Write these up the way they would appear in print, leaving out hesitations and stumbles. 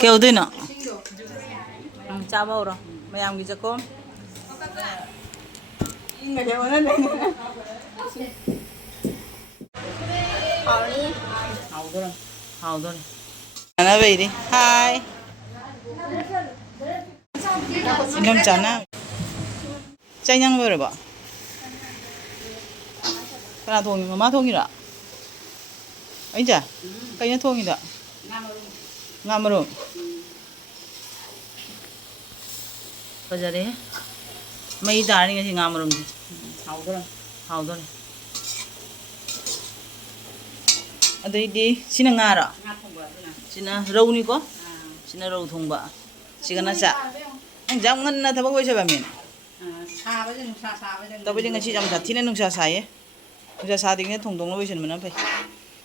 Kêu nó chào bao rồi mày làm gì cho con hào thôi nó về đi hai xin không chán á chay nhang về rồi bỏ cái nào thùng mà má thùng gì đó anh chả cái nhang thùng gì đó ngam rồi bây giờ đấy mấy đàn này thì ngam rồi hào thôi ở đây đi xin ngà rồi xin rau ní có xin rau Thongba xin cái chả anh chẳng ngân thằng bác bây giờ mình tao bây giờ ngay chỉ trong thật thì nên nung sa sai nung sa thì cái thùng nó bây giờ mình nó phải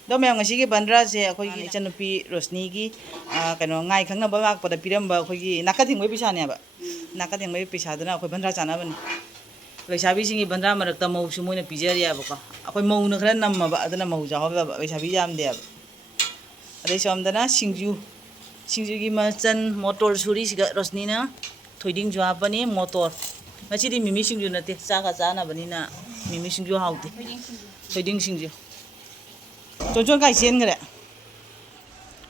đó mấy ngày cái bản ra sẽ coi cái chân pi Rosni cái nó ngay kháng nó bao bạc pada piram bao coi cái Naka thing mấy pisa này ạ Naka thing mấy pisa đó là coi bản ra chana bên rồi sao bây giờ cái bản ra mà được tao màu số mấy này pizza đi à bác coi màu nó khá nằm mà bạn đó là màu giàu vậy vậy sao bây giờ làm đẹp ở đây xong đó là singju cái mà chân motor suri cái Rosni na thôi đinh cho apa ni motor masih di mimi singju nanti sa na bani na mimi singju hau ti thôi đinh singju chon cái xiên cái đấy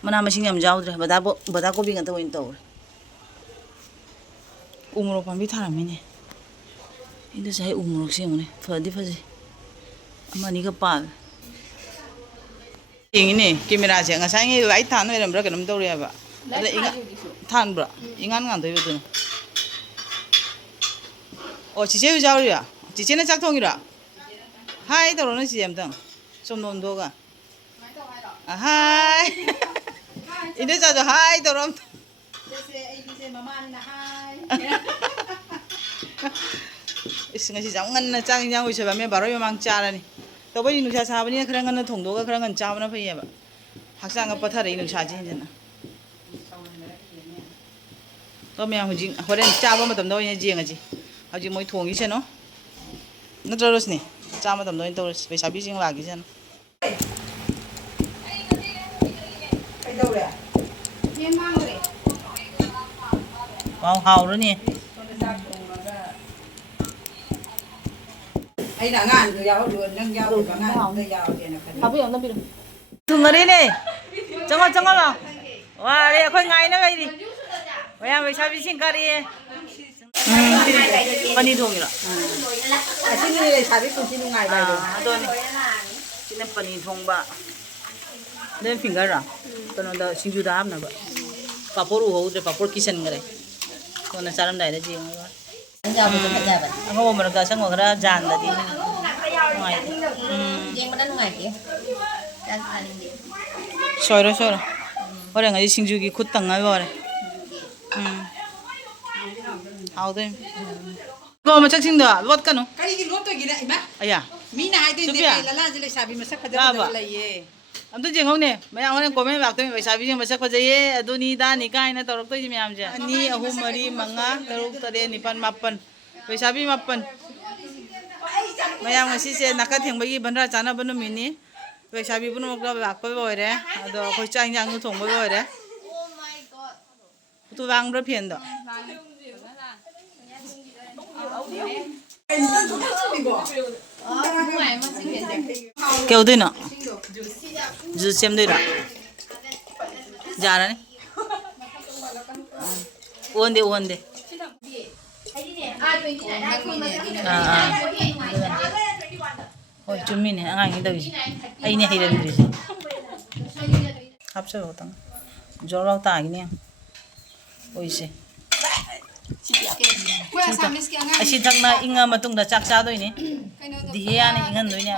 mana masing yam jauh rồi bada ko bi ngata win tawr umro pambi tharami ne inda sai umro sing ne phadi phaji amani ka pa ing ne camera se nga sai ngi light than ne ram ra kanam tawr ya ba ada inga than bra ingan ngan thoi bu 어 지제유 자우리야 지제는 짝통이라 하이 더러는 지엠등 somnondoga hai ini saja hai torom isnga si jangan na chang yang wi seba me baro yo mang cha ni to bai nu cha sa bani khara ngan thongdo ga khara ngan cha bana phai ba haksa nga pathar nu sa ji jana to me hu jing horen cha ba matam do ye ji nga ji hauji moi thongi se no natraros ni cha matam do to pesa bi jing la gi jana wow hào đó nè ai đã ngàn rồi giàu rồi nâng giàu rồi ngàn rồi giàu thì là hào bây giờ nó bị được thùng ở đây nè chẳng có nào wow đây khơi ngay nó đây đi bây giờ mình sao bị xin cari pani thùng rồi xin đi xài biết con xin ngày bài rồi đó nè xin em pani Thongba nên finger ra tôi nói là xin chú đám nào vậy papor uho rồi papor kitchen cái tôi nói sao làm đại là gì anh giàu mình phải giàu vậy anh có một cái sang một cái dàn là đi ngoài riêng bên đó ngoài kia soi rồi hồi ngày xin chú cái cút tầng ấy rồi hào thôi có mà chắc xin được lót cái nó cái lót tôi gì đấy má ai à mi này tôi là làm gì lại xài bị mà sắc phải được lại ye amto jeng hong ne maya hone comment bak to paisa bi jeng masak pajaye aduni da ni kai na torok to jimi amje ani ahum mari manga taruk tare nipan mapan paisa bi mapan maya ngasi se Naka thengbagi banra chana banu mini paisa bi bunu mokla bak pa boire ado khoi chang yang nu thong ba boire oh my god tu wang bra phen do kêu tôi nọ giờ xem đây rồi già đấy uốn đi ôi chúng mình này ăn cái đâu gì ai này hay là gì hấp sơ tăng gió lao tải cái nè ôi xí asi thak na inga matung da chak cha doi ni diya ni ingan doi nya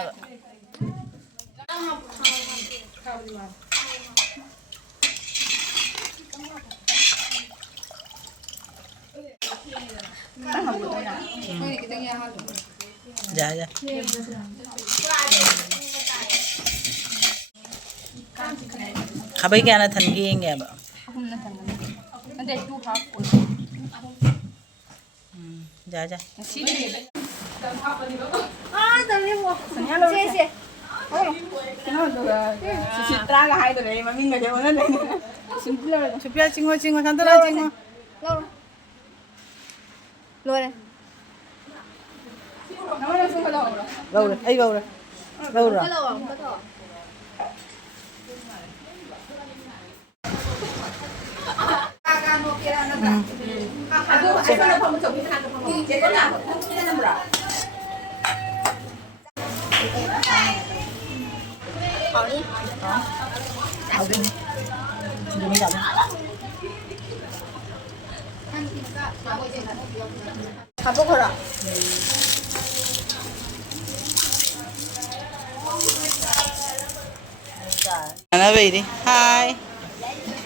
dạ khabai kya na than gi nge ba dạ 세. 시시트라가 하이더래. 마민가 저거는 심플러로. 소피아 징어 징어 산들아 징어. 로래. 나만 손가 나오라. 가오래. 아이 가오래. 가오라. 더. 가보거라. Ana vậy đi. Hai.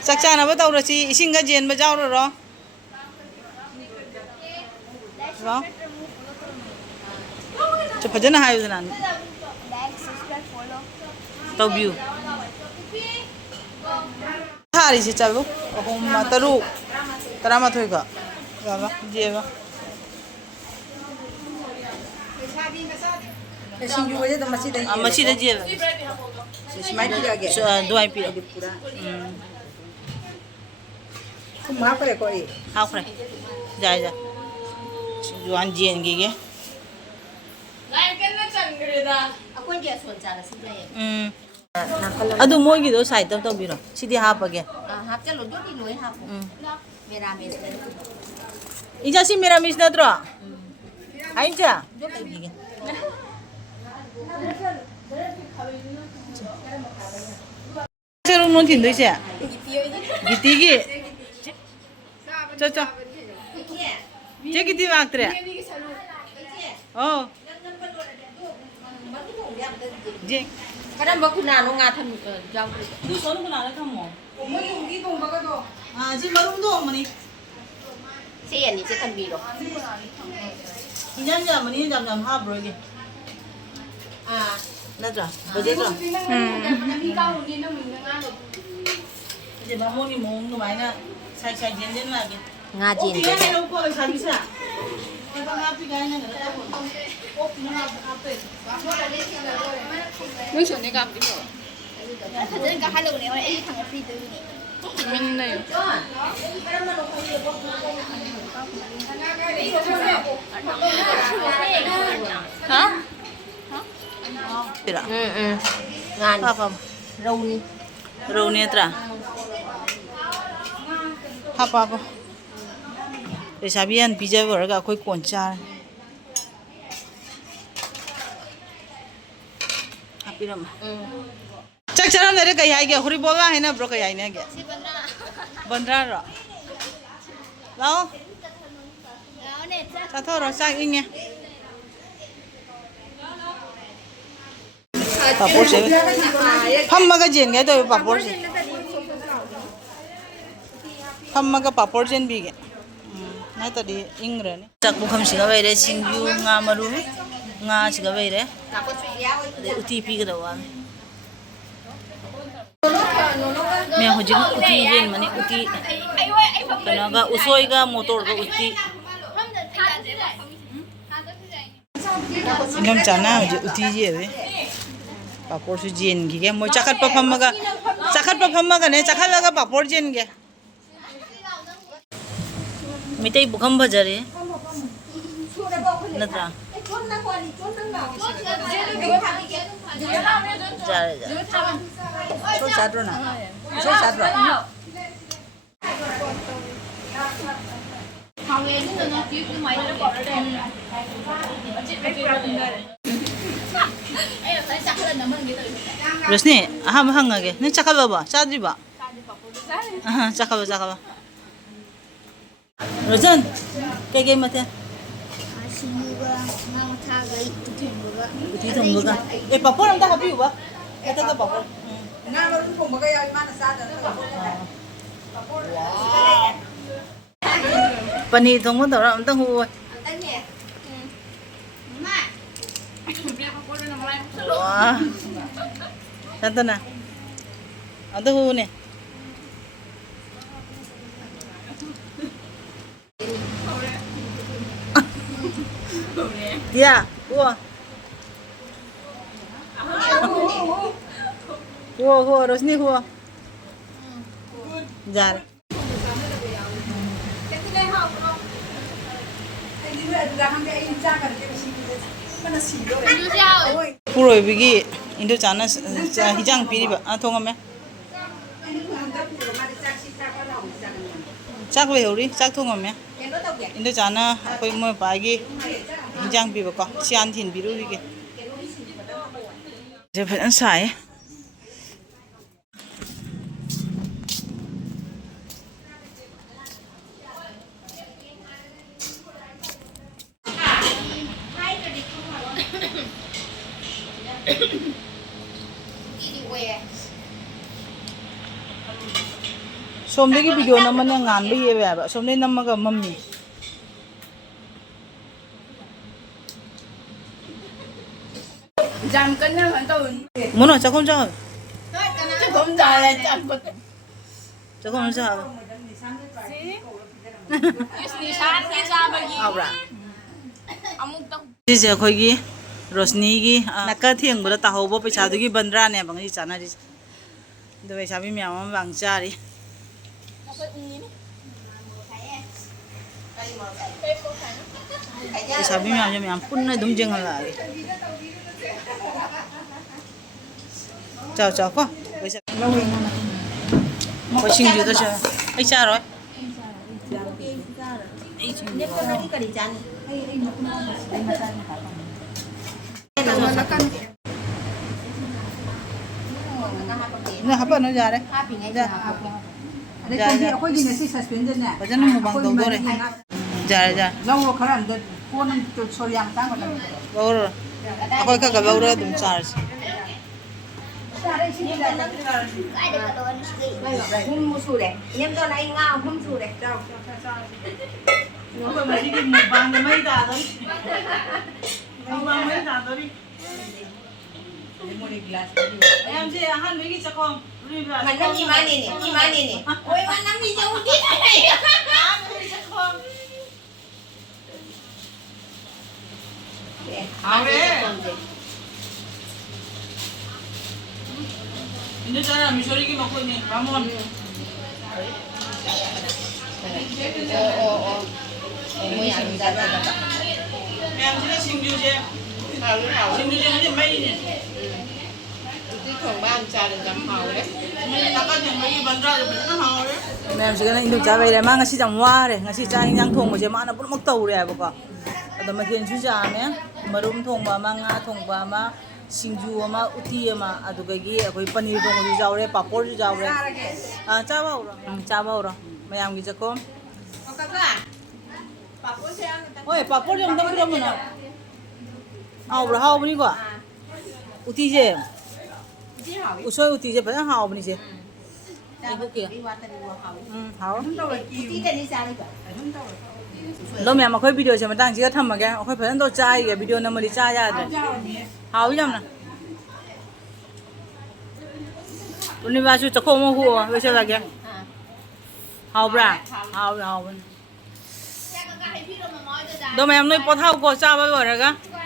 Chắc chắn là bắt đầu rồi chị xin cái diện bây giờ rồi đó. Đó. Chụp phải chân hai rồi nè. Tàu view. Thà đi chị chào bố. Hôm mà taru. Tara mà thôi cả. Rồi ba, gì ba. 신규 어제도 마치다. À mà chị đã gì vậy? 많이 필요하게. Đuôi pira. 그럼 뭐 그래 거의. Hao khay. Dạ dạ. Doan diện kìa. 아콘 게 손자라 신자에. Ado mo gido side tao biro. Sidi hapage. 합절로 요리 로이 하고. 메라메스. Ija si miramis na tro. Ain cha. 새로운 놈 틴도 있어. 기티기. 저저. 제 기티 막더래. 제. 그럼 뭐 그나 농아 탐 장. 너 서는 건 알아 탐모. 어머니 우리 동바가도. 아 지금 마rum도 어머니. 세연이 제 탐비로. 이년자 어머니 잠잠 하브로게. 아. 나자. 어제가. 이제 마모니 몽도 많이 나 살살 된된 나게. ngaji Opi kan hello ko sa bisa. E bang api kaya na ngala ko. Opi na api. 왜 전에가 안 비서? 그러니까 하려고 내가 애기 탕에 프리드니. 재밌네요. 어? Pira. ngan Apa? rauni. Rauni tra. Apa? Resabian pizza burger koi koncha. Apiram. Chắc chắn là cái hay cái hori bola hay na bro cái hay nè cái. Bandra rồi. Lao. Sao thôi rồi sang in nha. Papor se. Phamma ka jen cái tôi papor se. Phamma ka papor jen bi cái. Nãy ta đi in rồi nè. Chắc bụng không xíu vậy đấy, xin du nga maru, nga xíu vậy đấy. Để uti pi cái đầu ăn. Mẹ hồi trước uti jen mà nè uti. Cái nó cái usoi cái motor cái uti. Inom chana hồi trước uti gì vậy? Papor su jen cái moi chakat pa phamma cái này chakat cái papor jen cái. Mitai bukham bajare natra jare 저 자드나. 저 자드. Rosni aham hangage ne chakaba ba chadri ba chakaba Rosan kaya mate uti thongba e papor am ta happy ba kata ka papor 나는 동바가 얼마나 싸다. pani thongba da am ta hu wah tanta na am ta hu ne Tia, cua. Cua, Rosni cua. Dạ. Puroi bigi Indo chana hijang piri ba thonga me. Chak le hori chak thonga me. Indo chana koi mo pa gi hijang pi ba ko sian thin biru ri ge. Je phan sai. Somdagi video naman yang ngan ba ye ba somdai namaga mammi Jam cân nha bạn tôi. mono chakom cha Chắc cũng dài là jam cân. chakom cha Ni sa bagi. abra Amuk tao. ji je khoi gi Rosni gi Naka thieng bada ta hobo paisa du gi bandra ne bang ji chana ji do paisa bi myam am bang cha ri paisa bi myam pun na dum jeng la ri chào chào ko paisa ko sing ju to cha ai cha rồi nó hấp nó ra đấy ra Đây con kia khôi gì này suspension nè. và nó một bằng đầu đôi này ra ra Lâu rồi khá là được con cho sôi yang tăng vào đây. bao rồi khôi các cái bao rồi đúng charge Không mua sủi đấy. Em cho này ngao không sủi đấy. nó phải đi một bằng cái mấy ta đấy một bằng mấy ta đấy đi em sẽ ăn mấy cái chắc không Mà nó gì mà nè, gì mà nè. Ôi mà nó gì đâu đi này. à đấy ini cara misori ki makoi ni Ramon Ôi ăn ra ra. em sẽ xin du xe xin du xe nó mấy nè Cái Thongba ăn trà được chấm hàu đấy. nó có những mấy vấn ra rồi nó hào đấy em sẽ cái này cha về đây mang cái gì chẳng hoa đấy cái cha nhang thùng của chị mà nó cũng mắc tàu đấy bố ada makin suja ne marum Thongba manga Thongba ma singju ama uti ama adugagi akoi paneer dong ju jawre papor ju jawre cha ba ura mayam gi jakom oi papor jam dam dam na au bra hau bani ko uti je usoi uti je ba hau bani je ibu kia hau Tí tên đi xa đi cả. lo mẹ mà khơi video cho mà đang chỉ có thầm mà cái khơi phải ăn đồ chai cái video nào mà đi chai ra rồi hào lắm nè tụi mình vào chú chắc không mua hùa bây giờ là cái hào bra hào đồ mẹ em nói bỏ thao cổ cha bao giờ rồi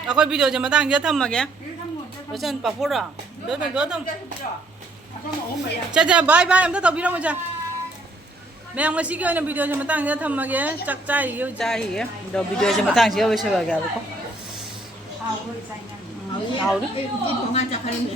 cái khơi video cho mà đang chỉ thầm mà cái bây giờ bảo phốt rồi đỡ thầm cha bye bye em thấy tao video mà cha mẹ ông ấy cái video cho mà tăng ra thầm mà cái chắc chai yêu chai gì đó video cho mà tăng chỉ bây giờ là cái hào đấy Cái công an chắc phải